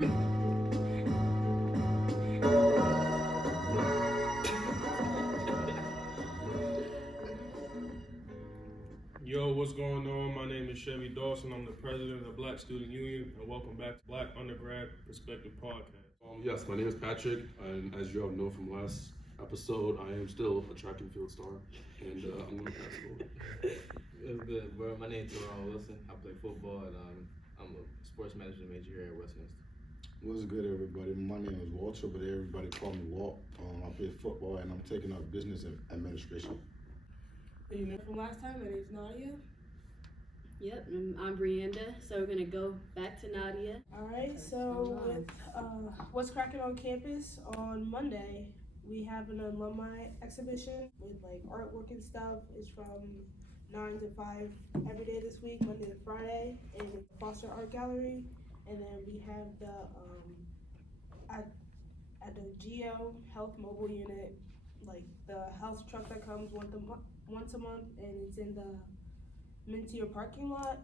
Yo, what's going on? My name is Chevy Dawson. I'm the president of the Black Student Union, and welcome back to Black Undergrad Perspective podcast. Yes, my name is Patrick, and as you all know from last episode, I am still a track and field star, and I'm going to pass it over. It's good, bro. My name is Teron Wilson. I play football, and I'm a sports management major here at Westminster. What's good, everybody? My name is Walter, but everybody call me Walt. I play football, and I'm taking up business administration. From last time, my name is Nadia. Yep, and I'm Brianda, so we're gonna go back to Nadia. Alright, so with what's cracking on campus, on Monday, we have an alumni exhibition with like artwork and stuff. It's from 9 to 5 every day this week, Monday to Friday, in the Foster Art Gallery. And then we have the, at the Geo Health Mobile Unit, like the health truck that comes once a month, and it's in the Mintier parking lot,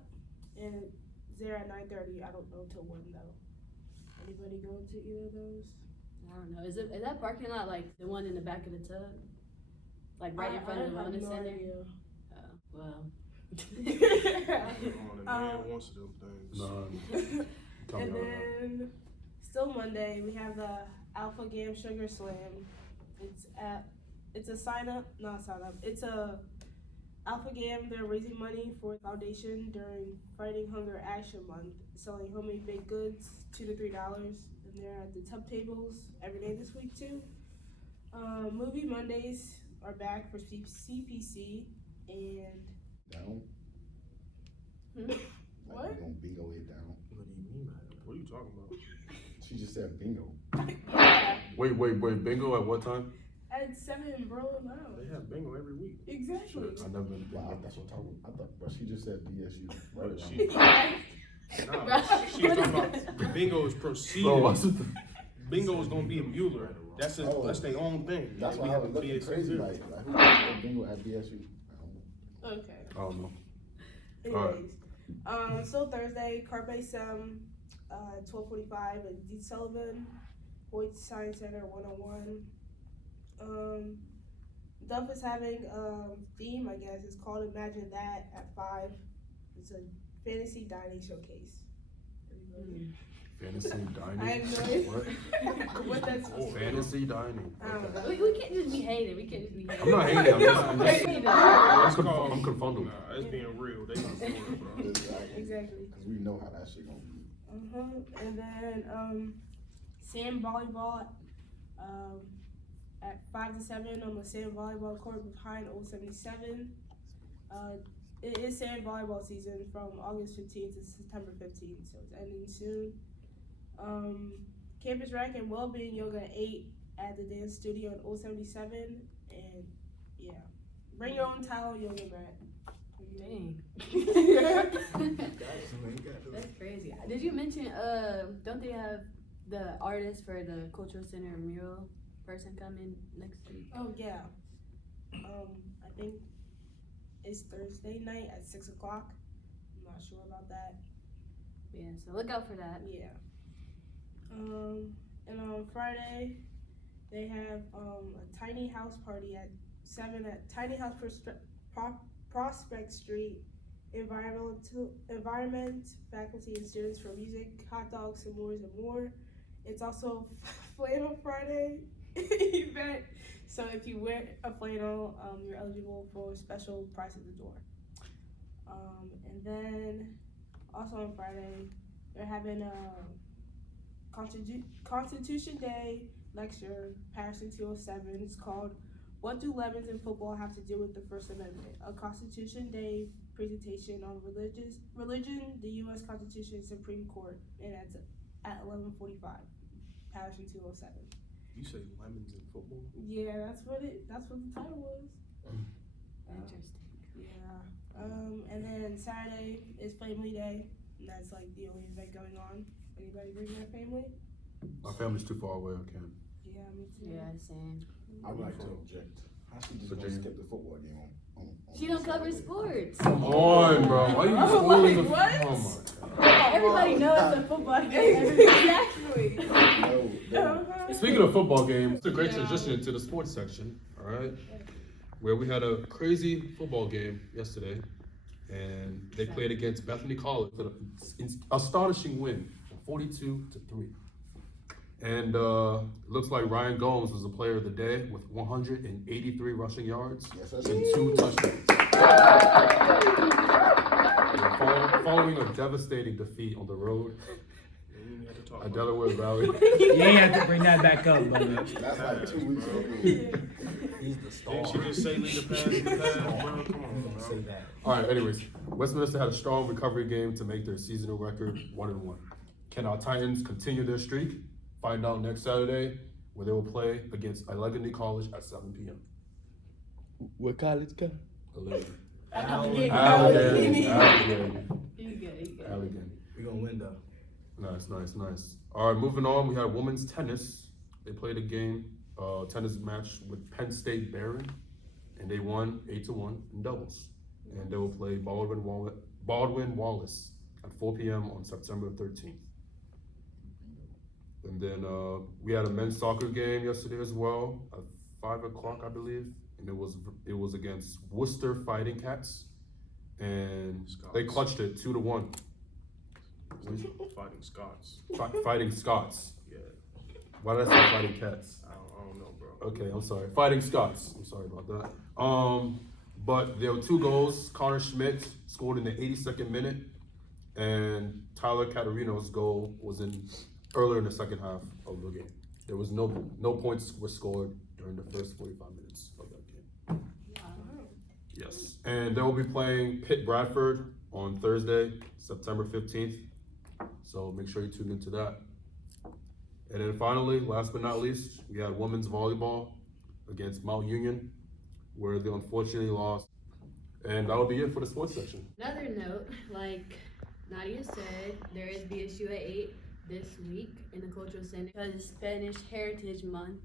and it's there at 9:30. I don't know till when though. Anybody go to either of those? I don't know. Is that parking lot like the one in the back of the tub? Like right in front of the wellness center? Oh, well. The man wants to do things. And then, still Monday, we have the Alpha Gam Sugar Slam. It's a It's a Alpha Gam. They're raising money for the foundation during Fighting Hunger Action Month, selling homemade baked goods, $2 to $3, and they're at the tub tables every day this week too. Movie Mondays are back for CPC and Down? What? Like, we're gonna bingo it down. What do you mean by that? What are you talking about? She just said bingo. Wait, bingo at what time? At 7 in Berlin Lounge. They have bingo every week. Exactly. I've never been to Wow, bingo. that's what I'm talking about. I thought, but she just said BSU. Right. She's talking about bingo is proceeding. What's with the... Bingo is gonna be in Mueller. That's their own thing. That's we why I have was a looking BSU crazy. too. Like who got bingo at BSU? I don't know. Okay. I don't know. Anyways, so Thursday, Carpe Sem, 12:45 at D. Sullivan, Hoyt Science Center 101. Duff is having a theme, I guess. It's called Imagine That at 5. It's a fantasy dining showcase. Everybody. Fantasy dining? I have no idea what that's supposed to be. Fantasy dining. I don't know. We can't just be hating. We can't just be hating. I'm not hating, I'm It's confounded. Nah, it's being real. They can afford it, bro. Exactly. Because we know how that shit gonna be. And then sand volleyball at 5 to 7 on the sand volleyball court behind Old 77. It is sand volleyball season from August 15th to September 15th, so it's ending soon. Campus Rec and Wellbeing Yoga at 8 at the dance studio in Old 77. And yeah, bring your own towel yoga mat. Dang. That's crazy. Did you mention, don't they have the artist for the Cultural Center mural person coming next week? Oh yeah. I think it's Thursday night at 6 o'clock. I'm not sure about that. Yeah, so look out for that. Yeah. And on Friday, they have a tiny house party at 7 at Tiny House Prospect Street. Environment, faculty and students for music, hot dogs, s'mores, and more. It's also Flannel Friday event. So if you wear a flannel, you're eligible for a special price at the door. And then also on Friday, they're having a Constitution Day lecture, Patterson 207. It's called "What Do Lemons and Football Have to Do with the First Amendment?" A Constitution Day presentation on religion, the U.S. Constitution, Supreme Court, and that's at 11:45. Patterson 207. You say lemons in football? Yeah, that's what the title was. Interesting. Yeah. And then Saturday is Family Day, and that's like the only event going on. Anybody bring their family? My family's too far away, I can't. Yeah, me too. Yeah, same. I would like to object. How she just gonna Virginia. skip the football game on She don't cover Saturday? sports. Come on, bro. Why are you I'm spoiling like, the... what? Oh my God. Everybody knows the football game. Exactly. Speaking of football games, it's a great transition into the sports section, all right? Where we had a crazy football game yesterday, and they played against Bethany College for an astonishing win, 42-3. And looks like Ryan Gomes was the player of the day with 183 rushing yards Yes, and sir. 2 touchdowns. Following a devastating defeat on the road at Delaware Valley. You ain't have to bring that back up, buddy. That's like 2 weeks ago. He's the star. Didn't she just say lead the pass, bro? Come on, bro. Say that. All right, anyways, Westminster had a strong recovery game to make their seasonal record 1-1. Can our Titans continue their streak? Find out next Saturday, where they will play against Allegheny College at 7 p.m. What college, Kevin? Allegheny. Allegheny. You good. Allegheny. We gonna win though. Nice. All right, moving on, we had women's tennis. They played a game, tennis match with Penn State Barron, and they won 8-1 in doubles. And they will play Baldwin Wallace at 4 p.m. on September 13th. And then we had a men's soccer game yesterday as well at 5 o'clock, I believe, and it was against Worcester Fighting Cats, and they clutched it 2-1. Fighting Scots. Fighting Scots. Yeah. Why did I say Fighting Cats? I don't know, bro. Okay, I'm sorry. Fighting Scots. I'm sorry about that. But there were 2 goals. Connor Schmidt scored in the 82nd minute, and Tyler Caterino's goal was earlier in the second half of the game. There was no points were scored during the first 45 minutes of that game. Yes. And they will be playing Pitt Bradford on Thursday, September 15th. So make sure you tune into that. And then finally, last but not least, we had women's volleyball against Mount Union, where they unfortunately lost. And that will be it for the sports section. Another note, like Nadia said, there is BSU at 8 this week in the Cultural Center. Because it's Spanish Heritage Month,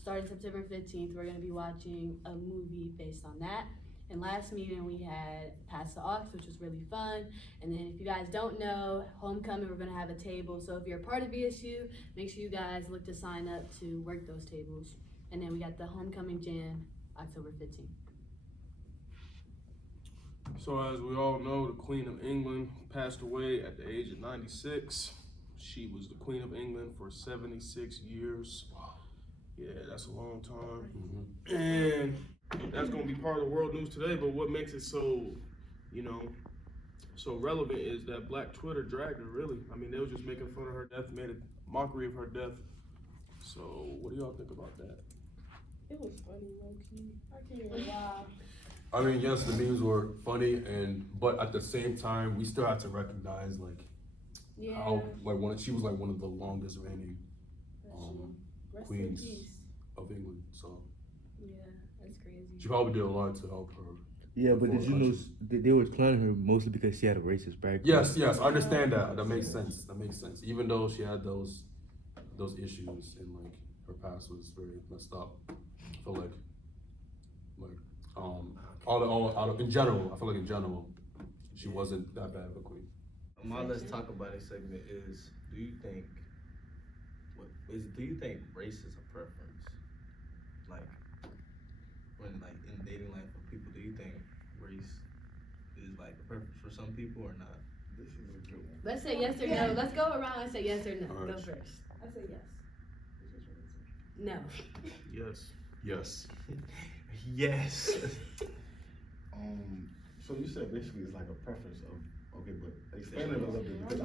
starting September 15th, we're going to be watching a movie based on that. And last meeting we had Pass the Aux, which was really fun. And then if you guys don't know, homecoming, we're gonna have a table. So if you're a part of BSU, make sure you guys look to sign up to work those tables. And then we got the homecoming jam, October 15th. So as we all know, the Queen of England passed away at the age of 96. She was the Queen of England for 76 years. Wow. Yeah, that's a long time. Mm-hmm. And that's gonna be part of the world news today, but what makes it so, so relevant is that Black Twitter dragged her, really. I mean, they were just making fun of her death, made a mockery of her death. So what do y'all think about that? It was funny, low key. I can't even lie. I mean, yes, the memes were funny, but at the same time, we still have to recognize how she was one of the longest reigning Rest in queens peace. of England. So Yeah, that's crazy. she probably did a lot to help her. Yeah, but did you know they were clowning her mostly because she had a racist background? Yes, I understand that. That makes sense. Even though she had those issues and her past was very messed up. I feel in general, she wasn't that bad of a queen. My let's talk about it segment is: do you think race is a preference? When in dating life for people, do you think race is a preference for some people or not? This is a good one. Let's say yes or no. Let's go around and say yes or no. All right. Go first. I say yes. No. Yes. Yes. Yes. So you said basically it's like a preference of, okay, but explain it a little bit because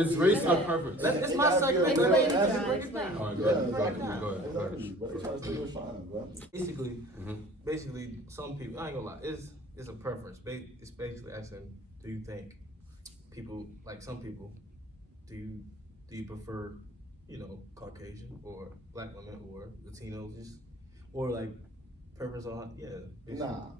It's race not preference. It's my segment. Explain it, Let's John. break it down. All right, go ahead. Basically, some people, I ain't gonna lie, it's a preference. It's basically asking, do you think people, some people, do you prefer, Caucasian or black women or Latinos, or preference on, basically. Nah,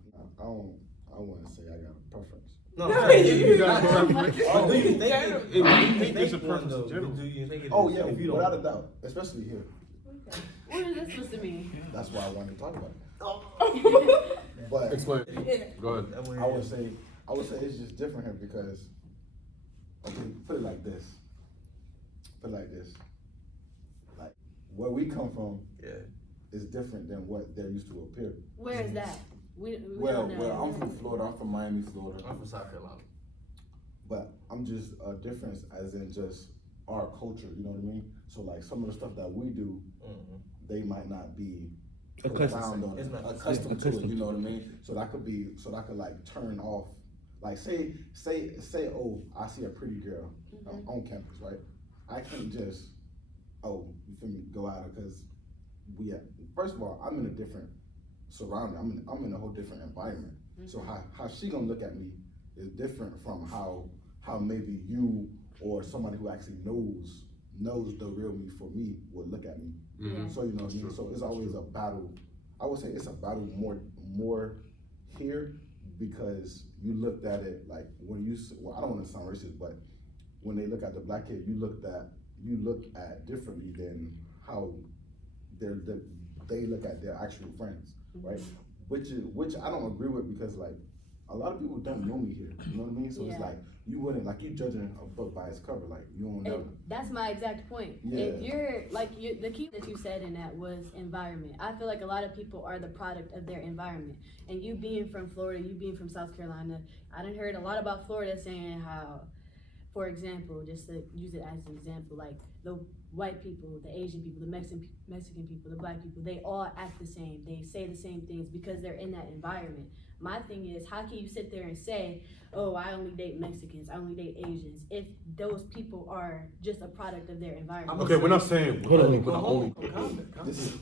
I wouldn't say I got a preference. No, You got a preference. do you think Do you think it's a preference in general? Do you think it is? Oh yeah, If you without don't, a doubt, especially here. Okay. What is this supposed to mean? That's why I wanted to talk about it. But Explain. Go ahead. I would say it's just different here because, okay, put it like this. put it like this. Like, where we come from Yeah. is different than what they're used to up here. Where is that? We Well, don't know. I'm from Florida. I'm from Miami, Florida. I'm from South Carolina. But I'm just a difference as in just our culture, you know what I mean? So like some of the stuff that we do, they might not be profound on it, It's not- accustomed to it, you know what I mean? So that could like turn off, like say, oh, I see a pretty girl on campus, right? I can't just, oh, you feel me, go at her because first of all, I'm in a different surrounding, I'm in a whole different environment. So how she gonna look at me is different from how maybe you or somebody who actually knows the real me for me would look at me. Yeah. So you know what I mean? So it's always a battle. I would say it's a battle more here because you looked at it like when I don't want to sound racist, but when they look at the black kid, you look at differently than how they look at their actual friends, right? Which I don't agree with because like a lot of people don't know me here. You know what I mean? So it's like you wouldn't like you judging a book by its cover. Like you don't know. And that's my exact point. Yeah. If you're the key that you said in that was environment. I feel like a lot of people are the product of their environment. And you being from Florida, you being from South Carolina, I done heard a lot about Florida saying how, for example, just to use it as an example, like the white people, the Asian people, the Mexican people, the black people, they all act the same. They say the same things because they're in that environment. My thing is, how can you sit there and say, oh, I only date Mexicans, I only date Asians, if those people are just a product of their environment? Okay, we're not saying Hold on. we're the only.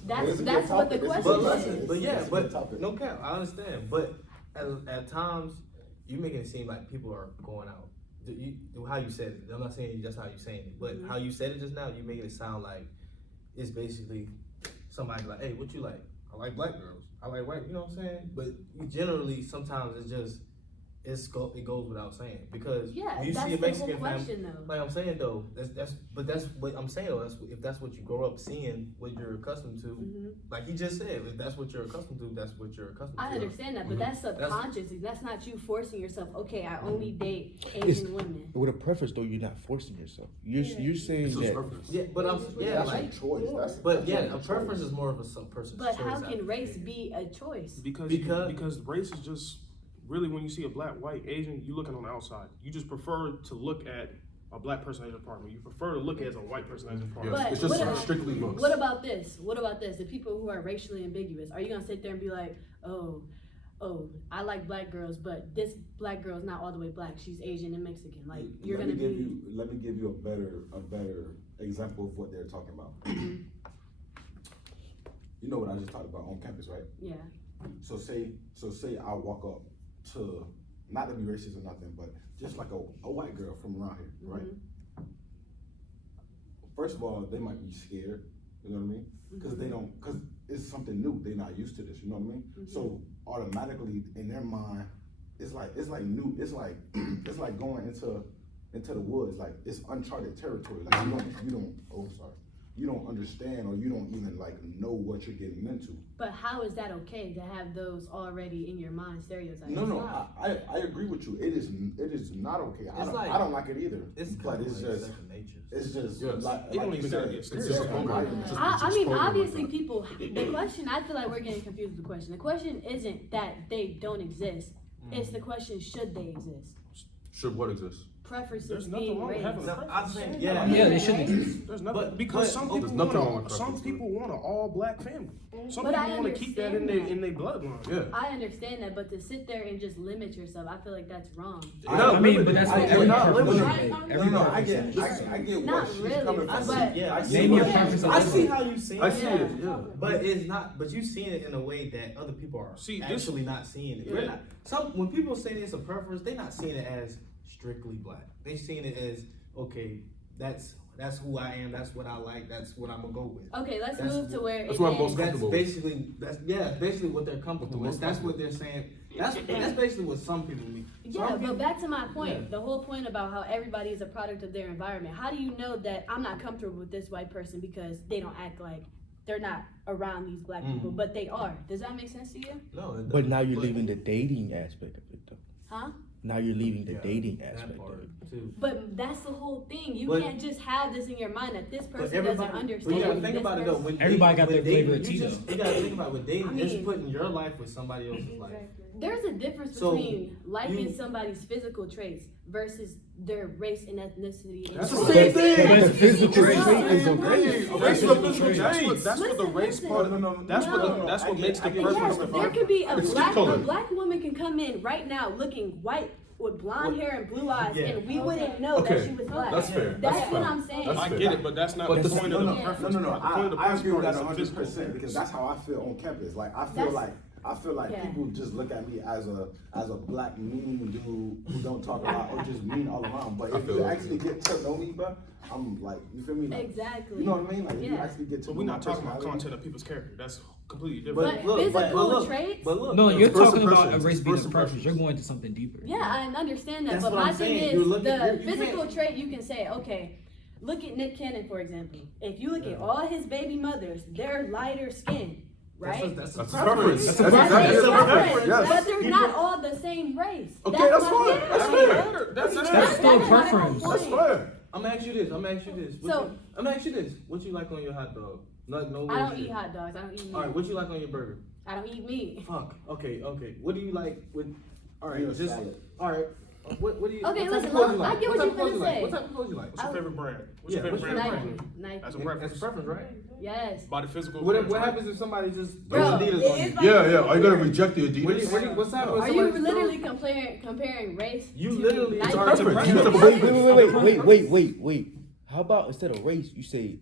That's what the question is. But no cap, I understand. But at times, you making it seem like people are going out. How you said it, I'm not saying that's how you saying it, but how you said it just now, you making it sound like it's basically somebody like, hey, what you like? I like black girls. I like white, you know what I'm saying? But generally, sometimes it's just, it goes without saying. Because when you see a Mexican family, like I'm saying though, that's what I'm saying though, if that's what you grow up seeing, what you're accustomed to, like you just said, if that's what you're accustomed to, that's what you're accustomed to. I understand that, but that's subconscious. That's not you forcing yourself, okay, I only date Asian women. With a preference though, you're not forcing yourself. You're saying It's a that. preference. Yeah, but that's like, a choice. A preference is more of a person's But choice. how can race be a choice? Because race is just really when you see a black, white, Asian, you looking on the outside. You just prefer to look at a black person as your partner. You prefer to look at a white person as your partner. But It's just what strictly looks. What about this? The people who are racially ambiguous, are you gonna sit there and be like, oh, I like black girls, but this black girl is not all the way black. She's Asian and Mexican. Like you're let gonna me give you a better example of what they're talking about. You know what I just talked about on campus, right? Yeah. So say I walk up to, not to be racist or nothing, but just like a white girl from around here, right? First of all, they might be scared, you know what I mean? Because it's something new. They're not used to this, you know what I mean? So automatically in their mind, it's like new. It's like it's like going into the woods. Like it's uncharted territory. Like you don't understand, or you don't even like know what you're getting into. But how is that okay to have those already in your mind stereotypes? No, I agree with you. It is not okay. I don't like it either. It's just Yes. like You don't you even said, gotta get it's serious. just Yeah. programming. I mean, obviously people, the question, I feel like we're getting confused with the question. The question isn't that they don't exist. It's the question, should they exist? Should what exist? Preferences There's nothing being wrong with raised. having a No, I preference. think, Yeah, they should exist. There's nothing But- because but- some oh, people there's nothing wrong want with some preference, people want an all black family. Some But I people want to keep that in understand their bloodline. Yeah. I understand that, but to sit there and just limit yourself, I feel like that's wrong. I mean, but that's what every preference I get Not where she's really, coming but- from. Name your preference. I see how you see it. I see it. Yeah. But it's not. But you seeing it in a way that other people are See, this- actually not seeing it. Yeah. We're not. When people say it's a preference, they're not seeing it as strictly black. They seeing it as okay. That's who I am. That's what I like. That's what I'm gonna go with. Okay, let's That's move to where that's it what I'm ends. most That's comfortable basically basically what they're comfortable with. That's what they're saying. That's basically what some people mean. Yeah, but back to my point, the whole point about how everybody is a product of their environment. How do you know that I'm not comfortable with this white person because they don't act like they're not around these black people, but they are? Does that make sense to you? No. But now you're leaving the dating aspect of it though. Huh? now you're leaving the Yeah, dating that aspect of part it. too. But that's the whole thing. You But- can't just have this in your mind that this But person everybody, doesn't but understand. you gotta think this about it though. person- When Everybody got when their flavor of you tea, just, though. you gotta think about with dating, I it's mean- putting your life with somebody else's life. There's a difference So, between liking you- somebody's physical traits versus their race and ethnicity. That's and the so- same thing. But the physical It's trait not. is okay. Hey, race is a physical That's trait. That's what the Listen, race listen. part. No. That's what makes the I get- preference Yes, defined. there could be a It's skin color. black woman can come in right now looking white with blonde hair and blue eyes, Yeah. and we wouldn't know that Okay. she was black. That's fair. That's That's what fair. I'm saying. That's I fair. get it, but that's not But the the- point no, of the no, preference. No. part. The point of the I preference agree with part that is the 100% physical. because that's how I feel on campus. Like I feel like Yeah. people just look at me as a black mean dude who don't talk a lot or just mean all around. But I if feel you that. actually get to know me, bro, I'm like, you feel me? Like, Exactly. You know what I mean? Like if you Yeah. actually get to But know we're my not talking about personality- content of people's character. That's completely But different. physical traits? But look, No, you're First talking about a impressions. race being a First preference. You're impressions. going to something deeper. Yeah, I understand that, That's but what my I'm thing saying. is You're looking- the you physical can't- trait. You can say, okay, look at Nick Cannon for example. If you look at all his baby mothers, they're lighter skinned, right? That's a That's a preference. preference. That's a That's exactly- a that's a preference, yes. but they're not all the same race. Okay, that's my fine. thing. That's That fair. don't matter. That's That's still a my whole preference. point. That's fair. I'm gonna ask you this. I'm gonna ask you this. So- I'm gonna ask you this. What you like on your hot dog? No I don't bullshit. eat hot dogs. I don't eat meat. All right, what you like on your burger? I don't eat meat. Fuck. Okay. What do you like with? All right, You're a just salad. all right. What do you? Okay, what type listen, of clothes you I like? get what type you of clothes finna like? say. What type of clothes you like? What's your favorite brand? What's Yeah, your what's favorite your brand? favorite? Nike. Nike. That's a That's a preference. preference, right? Yes. By the physical. What appearance, right? happens if somebody just Bro, throws Adidas on it's you? like- Yeah. Are you gonna reject the Adidas? What's that? Are you literally comparing race? You to literally- Nike? It's Preference. preference. You have to Wait, preference. wait. How about instead of race, you say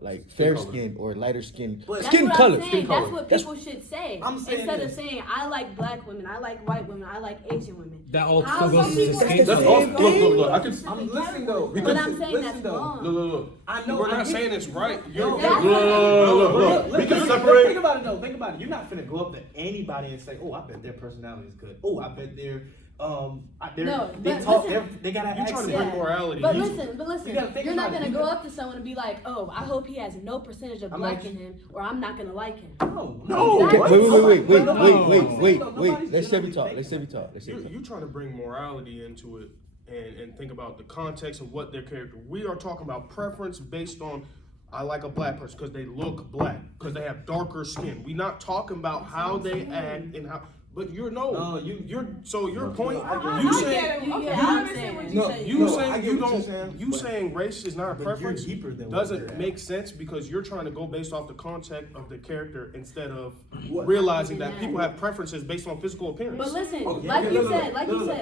like fair color. skin or lighter skin? But- That's Skin what color. I'm saying. Skin color. That's what people should say. I'm saying Instead of this. saying, I like black women, I like white women, I like Asian women. That all How still goes some into people- skin That's color. all. Look. I can. I'm listening though. But I'm saying listen that's though. wrong. Look. I know. We're I not get saying it. it's right. No, You're that's- Look. We can Think separate. about it though. Think about it. You're not finna go up to anybody and say, "Oh, I bet their personality is good. Oh, I bet they're No, they but talk. listen. They got an You're trying to accent." bring morality. But You- listen, You gotta think you're not about it. gonna go up to someone and be like, oh, I hope he has no percentage of I'm black like- in him, or I'm not gonna like him. No. Exactly. what? Wait. Nobody's Let's say we generally talk. thinking. You're trying to bring morality into it and think about the context of what their character. We are talking about preference based on I like a black person because they look black, because they have darker skin. We're not talking about how they act and how. But your point. I You get saying it. Okay, you- I understand what No, you're saying. you No, I saying get you what you're don't saying, you but- saying race is not a but you're preference deeper than what you're doesn't at. make sense because you're trying to go based off the context of the character instead of What? realizing that people have preferences based on physical appearance. But listen, Okay, like okay, you no, said,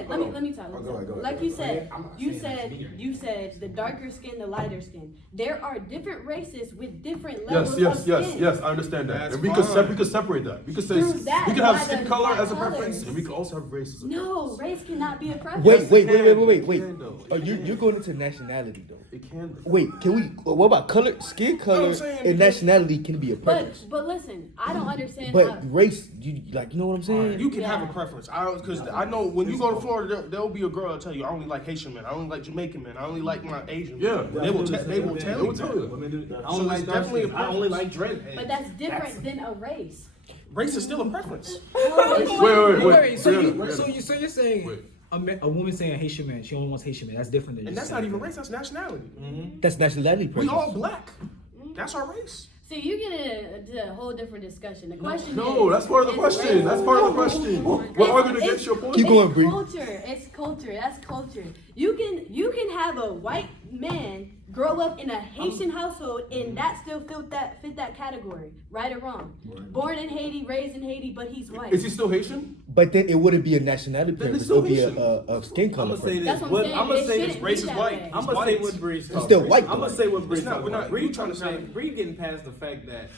no, let me talk. Oh, go ahead. Like you said, I'm not you saying said, it's me or you said the darker skin, the lighter skin. There are different races with different levels of skin. Yes. I understand that. That's And we fine. could separate that. We could say Through that, we could have by skin the color black as a colors. preference, and we could also have race as a No, preference. race cannot be a preference. Wait. It can, though. Oh, you're going into nationality though. It can. Wait, can we? What about color? Skin color I'm saying and because- nationality can be a preference. But listen, I don't understand But how. race, you know what I'm saying? You can have Yeah. a preference. Because I know when you go to Florida, there'll be a girl that'll tell you, I only like Haitian men, I only like Jamaican men, I only like my Asian men. Yeah. They will tell They you will that. tell you. Women do that. I So only it's like definitely definitely. a I only like dread. But that's different than a race. Race is still a preference. Wait. So Brianna. you're saying Wait. a woman saying Haitian man, she only wants Haitian man. That's different than And you that's saying not even that. race, that's nationality. That's nationality We preference. all black. That's our race. See, you get into a whole different discussion. The question No, is, that's part of the is question. race- That's part of the question. We're arguing against your point. Keep going, It's Bree. culture. It's culture. That's culture. You can have a white man grow up in a Haitian household and that still fit that category, right or wrong. Born in Haiti, raised in Haiti, but he's white. Is he still Haitian? But then it wouldn't be a nationality Then it's preference. It would be still a skin I'm color gonna say preference. this. That's what I'm saying. I'm gonna It say shouldn't this. race be is that white. way. I'm It's gonna say white. what Bree's talking. still white, I'm though. gonna say what Bree's It's not- talking we're about. not- Bree you trying to say- Bree getting past the fact that.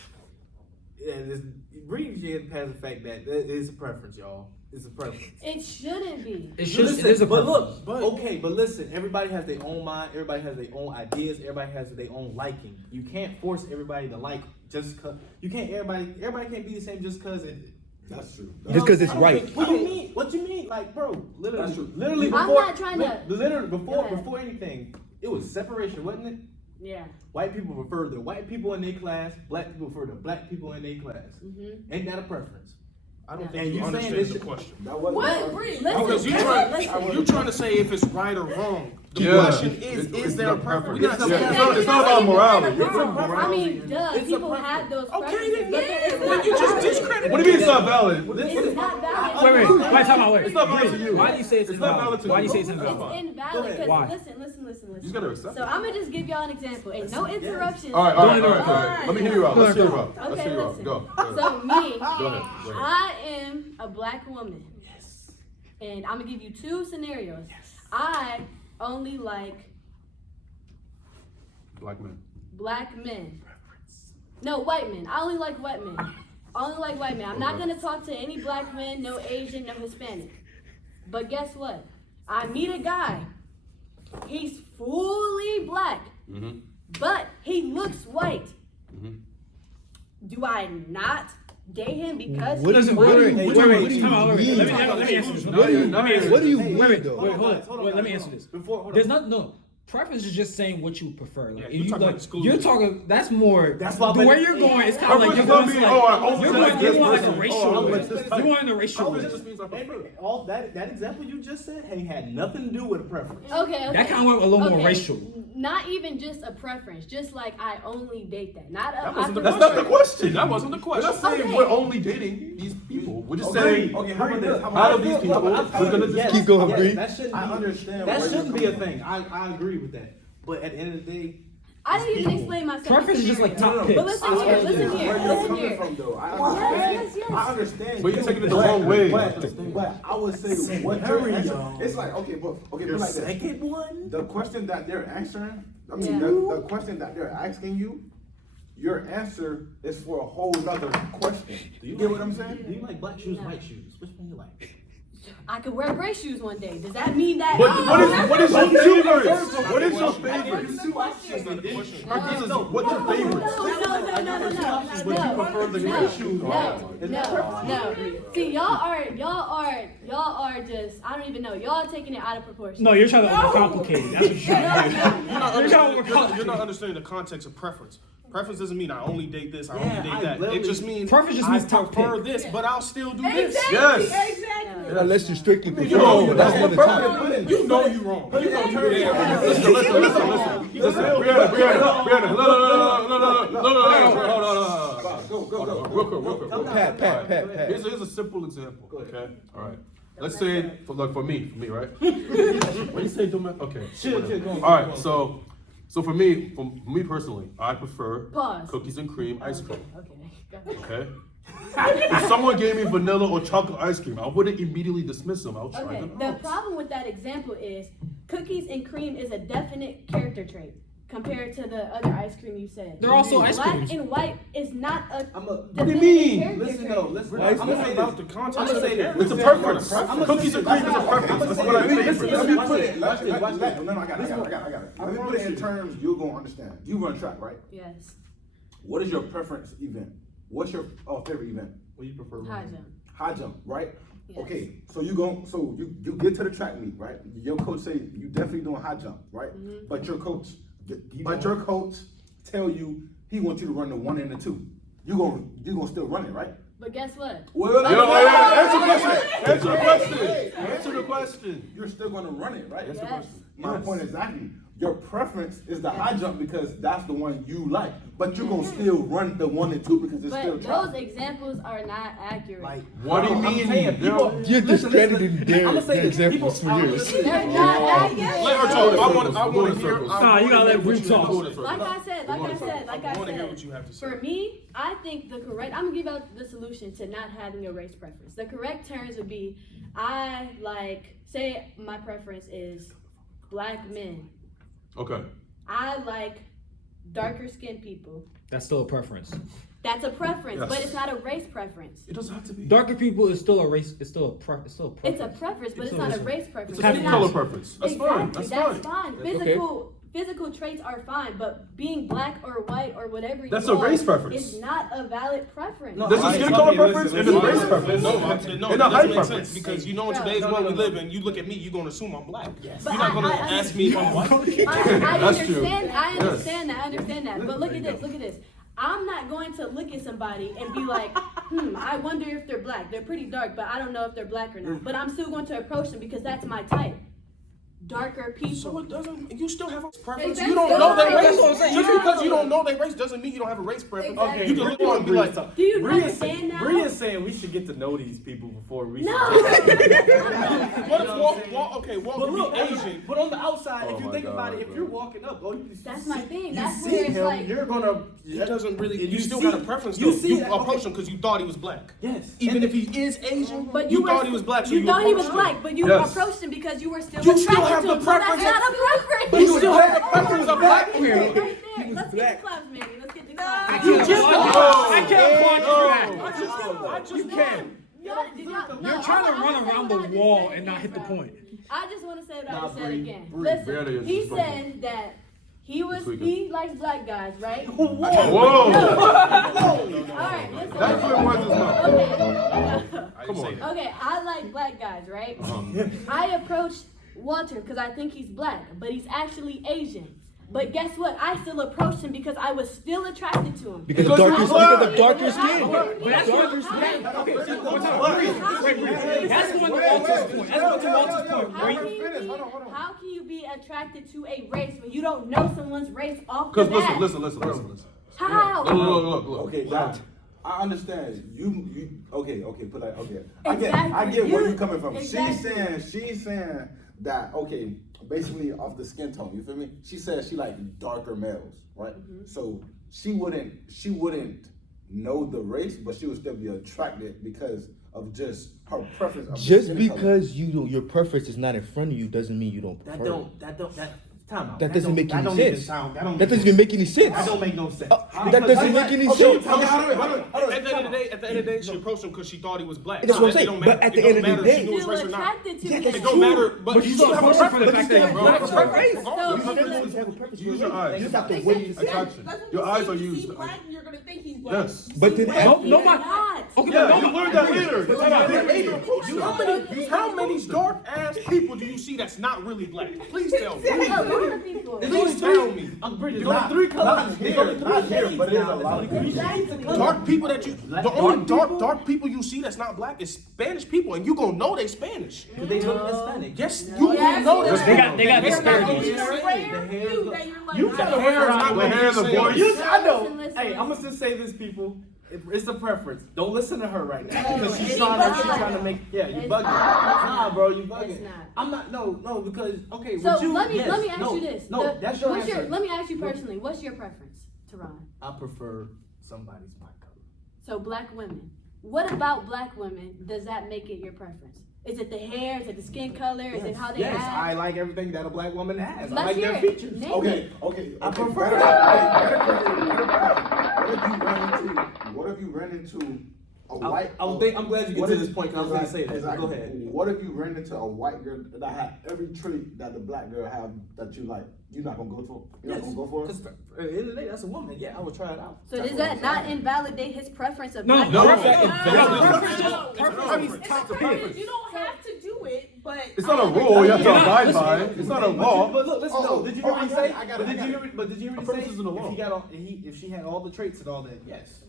Bree's getting past the fact that it is a preference, y'all. It's a preference. It shouldn't be. It should. Listen, It is a but preference. look, okay, but listen. Everybody has their own mind. Everybody has their own ideas. Everybody has their own liking. You can't force everybody to like just cause. You can't. Everybody can't be the same just cause it. That's true. Just because it's right. What do you mean? What you mean? Like, bro, literally, That's true. literally I'm before. not trying to- Literally Go before ahead. before anything, it was separation, wasn't it? Yeah. White people prefer the white people in their class. Black people prefer the black people in their class. Mhm. Ain't that a preference? I don't No. think And you you saying understand this the shit- question. That wasn't. What? Because Listen, you're trying to say if it's right or wrong. The Yeah. question is It's there a not preference? preference. We're not Yeah, saying it's not about morality. It's a morality. I mean, duh, It's a people preference. have those Okay, preferences, then but yeah. it's Then not you just valid. discredit. What do you mean it's not valid? It's not valid. Wait, time out, wait. It's not valid to you. Why do you say it's It's not invalid? valid to Why do you you. say it's It's invalid? invalid because Why? listen. You just gotta accept So it. I'm gonna just give y'all an example, and no interruptions. All right. Alright. Let me hear you out. Let's hear you out. Okay, Let's hear you out. listen. Go. So me, Go ahead. I am a black woman. Yes. And I'm gonna give you two scenarios. I only like Black men. black men. No, white men. I only like white men. I only like white men. I'm not gonna talk to any black men, no Asian, no Hispanic. But guess what? I meet a guy. He's fully black, Mm-hmm. but he looks white. Mhm. Do I not date him because What he's is it? white? Wait, Wait, what wait, do you time out, wait, mean? let me answer this. What do you- Let me answer What do you this. mean, Wait, though? wait, hold on. Hold on, Wait, let me hold answer on. this. Before, There's no. Preference is just saying what you prefer. Like, Yeah, if you're you talking like, about exclusion. you're talking. That's more. That's the why way you're going. It's kind of like you're Preference going doesn't mean, like you're you're this going like a person. racial. I'm way. like this You're going in a racial way. It just means I prefer. all that example you just said had nothing to do with a preference. Okay. That kind of went a little more Okay. racial. Not even just a preference, just like I only date that. Not a. That wasn't the That's not the question. That wasn't the We're not question. saying Okay. we're only dating these people. We're just Okay, saying okay, how about this? How out about of these this? people, we're gonna Yes, Keep going, yes, Bree. That shouldn't be. I understand That where you're shouldn't be a coming thing. I agree with that. But at the end of the day, I didn't even people. explain myself. Preference is just like top picks. But listen here, where listen you're here. coming from, though. I understand. Yes. I understand. But you're taking it the wrong way. But I would say what Hurry, you're y'all. answering. It's like okay, but Your put like this. second one. The question that they're answering, I mean, Yeah. the question that they're asking you, your answer is for a whole nother question. Do you get what I'm saying? Do you like black shoes, No. white shoes? Which one you like? I could wear gray shoes one day. Does that mean that? But oh, what is your favorite? That's What is not your the favorite? question. That's not the question. What's your favorite? Would you prefer the gray shoes? No. See, y'all are just, I don't even know. Y'all taking it out of proportion. No, you're trying to overcomplicate it. That's what you're trying to do. You're not You're trying to understanding, overcomplicate you're not it. understanding the context of preference. Preference doesn't mean I only date this, I Yeah, only I date that. literally- It just means Preference just I means top prefer pick. this, but I'll still do this. Exactly. Yes. Exactly. Unless you strictly prefer. Yo, That's that's another the topic. You know you wrong. You know Listen, Brianna, real quick. Pat. Here's a simple example, okay? All right. Let's say, for me, right? What do you say, Domac? Okay. Chill, go on. All right, so for me personally, I prefer Pause. cookies and cream ice cream, Okay. okay? If someone gave me vanilla or chocolate ice cream, I wouldn't immediately dismiss them. I would try Okay. them The out. problem with that example is cookies and cream is a definite character trait compared to the other ice cream you said. They're also ice Black creams. and white is not a What do you mean? Listen though, listen. We're I'm not gonna say about this. the context I'm of gonna the say this. character. It's a preference. I'ma Cookies say and this. cream is a preference. That's what I Let me think. put it. Let in terms you're gonna understand. You run track, right? yes. What is your preference event? What's your favorite event? What do you prefer? High jump. High jump, right? Yes. Okay, so you get to the track meet, right? Your coach say you definitely doing high jump, right? Mm-hmm. But your coach tell you he wants you to run the 1 and the 2. You gonna still run it, right? But guess what? Answer the question. You're still gonna run it, right? Yes. My point exactly. Your preference is the high jump because that's the one you like, but you're gonna still run the 1 and 2 because it's still But track. those examples are not accurate. Like, What do you I'm mean? saying, people- You're listen, discrediting I'ma say their this. examples for People- years. They're not accurate. Let her talk. I want to hear. Nah, you gotta let Bree talk. Like I said, I want to hear what you have to say. For me, I think I'm gonna give out the solution to not having a race preference. The correct terms would be, say my preference is black men. Okay. I like darker skinned people. That's still a preference. That's a preference, Yes. but it's not a race preference. It doesn't have to be. Darker people is still a race. It's still a preference. It's a preference, but it's not a race preference. It's a skin not- color preference. That's fine. Exactly, That's that's fine. fine. Physical traits are fine, but being black or white or whatever That's you a are race preference. is not a valid preference. No, There's a skin color preference and a No, race preference. no, And that a doesn't height make preference. sense because you know in Bro. today's No, world no, we no. live in, you look at me, you're gonna assume I'm black. But You're not gonna I ask me if I'm white. I That's true. understand. I understand that. But look at this. I'm not going to look at somebody and be like, I wonder if they're black. They're pretty dark, but I don't know if they're black or not. But I'm still going to approach them because that's my type. Darker people. So it doesn't. You still have a preference. Exactly. You don't know their race. That's what I'm saying. Just because you don't know their race doesn't mean you don't have a race preference. Exactly. Okay, You can look at them and be like, Do you Bria's understand now? Bria's saying we should get to know these people before we. No. what if know what I'm Walt could But look, be Asian? but on the outside, Oh if you my think about God, it, if bro. you're walking up, That's my thing. You That's see where it's him, like. you're gonna. It doesn't really. And You you still see- got a preference. you though. see You that- approached okay. him because you thought he was black. Yes. Even And if he is Asian, But you were, thought he was black. So you thought he was approached him. black, but you Yes. approached him because you were still You attracted still have to the him. So that's preference. not a preference. But you still have the preference of black people. Right there. Let's get the claps, Manny. Let's get the claps. I You can't just- I can't Oh, quantify that. I just You can. You're trying to run around the wall and not hit the point. I just want to say what I Nah, just said Bree, again. Bree, Listen, Bree, he it's said that he likes black guys, right? Whoa! All right, listen. That's what it was as well. Okay. Come on. Okay, I like black guys, right? Uh-huh. I approached Walter because I think he's black, but he's actually Asian. But guess what? I still approached him because I was still attracted to him. Because of darker skin. But that's Darker what, skin. okay, so what's up? Wait. That's one to Walter's point. That's one to Walter's point. How can you be attracted to a race when you don't know someone's race off the Because bat? listen. How? Look. Okay, now, I understand. You okay, put that okay. I Exactly. get where You- you're coming from. exactly. She's saying that okay, basically off the skin tone, you feel me? She says she like darker males, right? So she wouldn't know the race, but she would still be attracted because of just her preference of the Just skin color. because your preference is not in front of you doesn't mean you don't prefer. Time out. That doesn't make any don't even sense. sound- That doesn't even make any sense. That don't make no sense. That doesn't make any sense. At the end of the day, she approached him because she thought he was black. That's what I'm It saying, don't but matter- at the it don't end of the matter if day- she knew his Still race or not. attracted to Yeah, him. that's It don't matter, but But you you still don't have a approach him for the preference. fact that Bro, you're have a black. preference. So, Use your eyes. You just have to It's wait. Attraction. That's what Your you eyes see. are You used. see black, you're gonna think he's black. Yes. But then No, you're my. not. Okay, Yeah, no, you learned that later. How many dark ass people do you see that's not really black? Please tell me. A lot of people. Please tell me. I'm British. Not- Only three colors. not here, not here, but it is a lot of people. Exactly. Dark people that you, the only dark people you see that's not black is Spanish people, and you gonna know they Spanish. They look Hispanic. Yes, you Yes. know they They Spanish. got They're not gonna disparities. be It's a straight. rare hair few is that you're like, You oh, got The hair is not The gonna hair, the be the voice. same. I know. Listen. Hey, I'm gonna just say this, people. It's a preference. Don't listen to her right now No, because she's it's trying not. to make. Yeah, you It's bugging. Nah, bro, you bugging. It's not. I'm not. No, because okay. So would you, let me yes, ask no, you this. No, that's your what's answer. Let me ask you personally. What's your preference, Teron? I prefer somebody's my color. So black women. What about black women? Does that make it your preference? Is it the hair? Is it the skin color? Is it how they Yes, act? I like everything that a black woman has. I Let's like hear their it. features. Name Okay. I prefer What if you ran into a white? I'm glad you get what to if- this point because I was going to say that. Exactly. Go ahead. What if you ran into a white girl that had every trait that the black girl have that you like? You're not gonna go for. You're not gonna go for it. Because at the end of the day, that's a woman. Yeah, I would try it out. So does that not invalidate his preference of No, black no, women? It's a preference. You don't have to do it, but It's not a rule. You have to abide by it. It's not a law. But look, listen. Oh, No, did you oh, hear me I got say? it, I got it, I got it. But did you hear me A say? preference isn't a law. If he got all, if she had all the traits and all that, yes.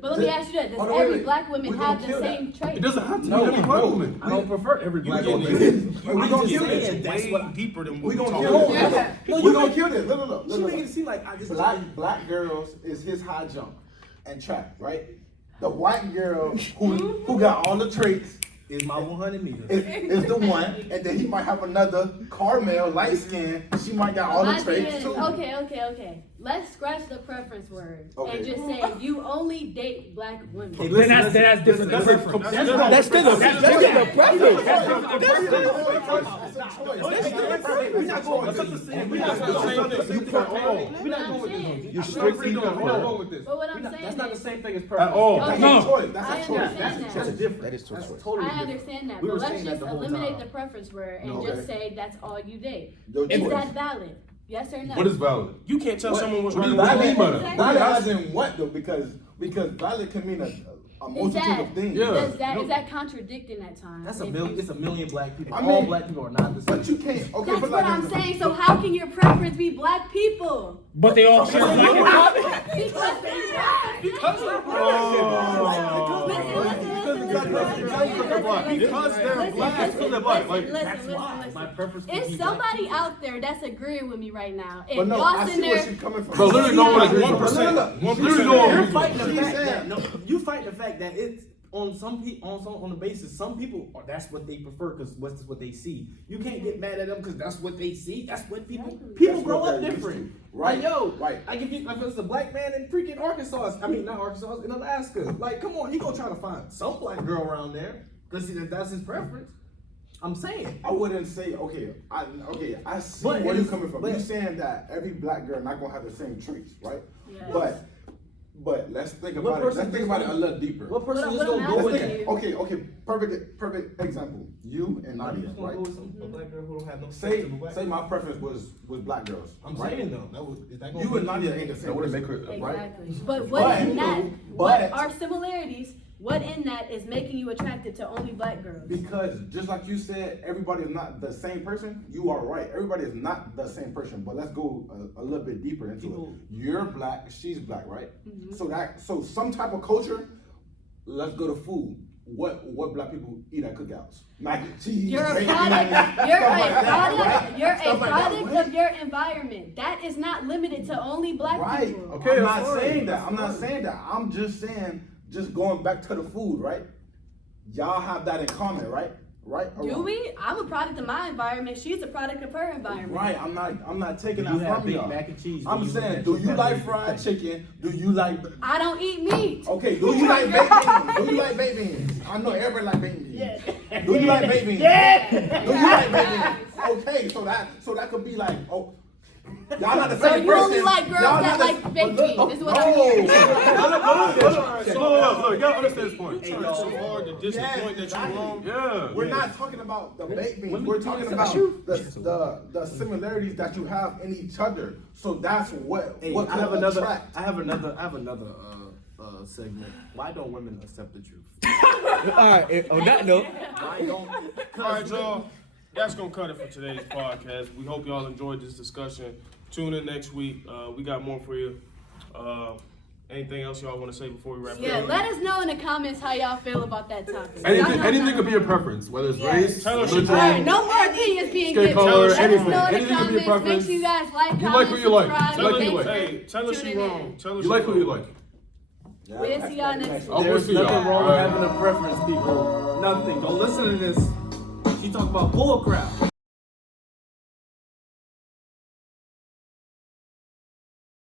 But let me ask you that: does Oh, no, wait, every wait. black woman We have gonna the kill same traits? It doesn't have to No, be every black woman. I don't prefer every black You woman. We gonna kill It's this. way deeper than We what gonna we kill talking this. about. No, We you gonna make- kill this. Look. She making it seem like I just Black girls is his high jump and track, right? The white girl who got all the traits is my 100 meters. is the one, and then he might have another Carmel light skin. She might got all My the thing traits is, too. okay. Let's scratch the preference word Okay. and just say you only date black women. Hey, Then that's different. That's different. That's still a preference. We're not going with this. We're not going with this. You put all. We're not going with this. You're strictly We're not prefer. going with this. But what I'm saying That's not the is, same thing as At preference. all. Okay. No. That's a choice. That's I a choice. understand That's that. different. That is too That's short. totally I different. understand that, We but were let's saying that just the whole eliminate time. the preference word and Okay. just say that's all you date. Your Is choice. that valid? Yes or no? What is valid? You can't tell someone what's What right do or you wrong. mean by that? Valid as in what though? Because valid can mean a multitude of things. Is that contradicting at times? That's it's a million black people. I All mean, black people are not the same. But you can't. Okay, That's but what like, I'm saying. So how can your preference be black people? But they all share black and white. Because they're black. Because they're Because they're black. Listen. My preference. It's somebody out there that's agreeing with me right now. but And no, y'all I sitting see where there. she's coming from. But literally no one agrees. 1%. Literally no one You're agrees. fighting the She's fact saying- that you fight the fact that it's on some people on the basis some people that's what they prefer because what's what they see. You can't get mad at them because that's what they see. That's what people That's grow what up they're used different. to. Right. Like, yo, Right. I give you like if it's a black man in freaking Arkansas. I mean not Arkansas, in Alaska. Like, come on, he gonna try to find some black girl around there because that's his preference. I'm saying. I wouldn't say I see But where you're it's- coming from. but- You're saying that every black girl not gonna have the same traits, right? Yes. But let's think What about it. person Let's think about it a little deeper. What person What is gonna I'm go with asking that? you- Okay, perfect example. You and Nadia, Nadia, gonna right? go with a black girl who don't have no Say sense of a black my preference was black girls. I'm right? saying though, is that gonna You and Nadia ain't the same. That wouldn't make person, her right? Exactly. But what in that? but- What are similarities? What in that is making you attracted to only black girls? Because just like you said, everybody is not the same person. You are right. Everybody is not the same person. But let's go a little bit deeper into it. You're black. She's black, right? So some type of culture. Let's go to food. What black people eat at cookouts? Mac and cheese. You're a bacon, product. You're stuff a like that, product. right? You're a Stuff like that, product right? of your environment. That is not limited to only black Right. people. Okay. I'm that's not fine. saying that. That's I'm not fine. saying that. I'm just saying. Just going back to the food, right? Y'all have that in common, right? Right? or Do wrong? we? I'm a product of my environment. She's a product of her environment. Right. I'm not taking You that have from big y'all. mac and cheese. I'm saying, do you like fried chicken? Do you like? I don't eat meat. Okay. Do you like baked beans? Do you like baked beans? I know everybody like baked beans. Yeah. Do you like baked beans? Yeah. Do you like baked beans? Okay. So that could be like, oh, y'all not the So same you person. only like girls Y'all that not the- like baked but beans. look- This is what I'm hearing. Look, you gotta understand this point. You trying so hard to disappoint that you're wrong. Yeah. We're not talking about the baked beans. Women We're do talking that. about the similarities that you have in each other. So that's what Hey, what I have could another. attract. I have another segment. Why don't women accept the truth? Alright, on that note, Why don't? All right, y'all. That's gonna cut it for today's podcast. We hope y'all enjoyed this discussion. Tune in next week. We got more for you. Anything else y'all want to say before we wrap it Yeah, up? let us know in the comments how y'all feel about that topic. Anything could be a preference, whether it's race, Tell us religion, your Alright, no more opinions being skin given. color, Let us anything. know in the Anything could be a comments. Make preference. sure you guys like, You comment, like who you like. subscribe. You like who you Thanks like. Hey, tell us tuning you in. wrong. Tell us you like who you like. We'll see y'all next week. Oh, we'll There's see y'all. nothing wrong with Alright. having a preference, people. Nothing. Don't listen to this. She talk about bull crap.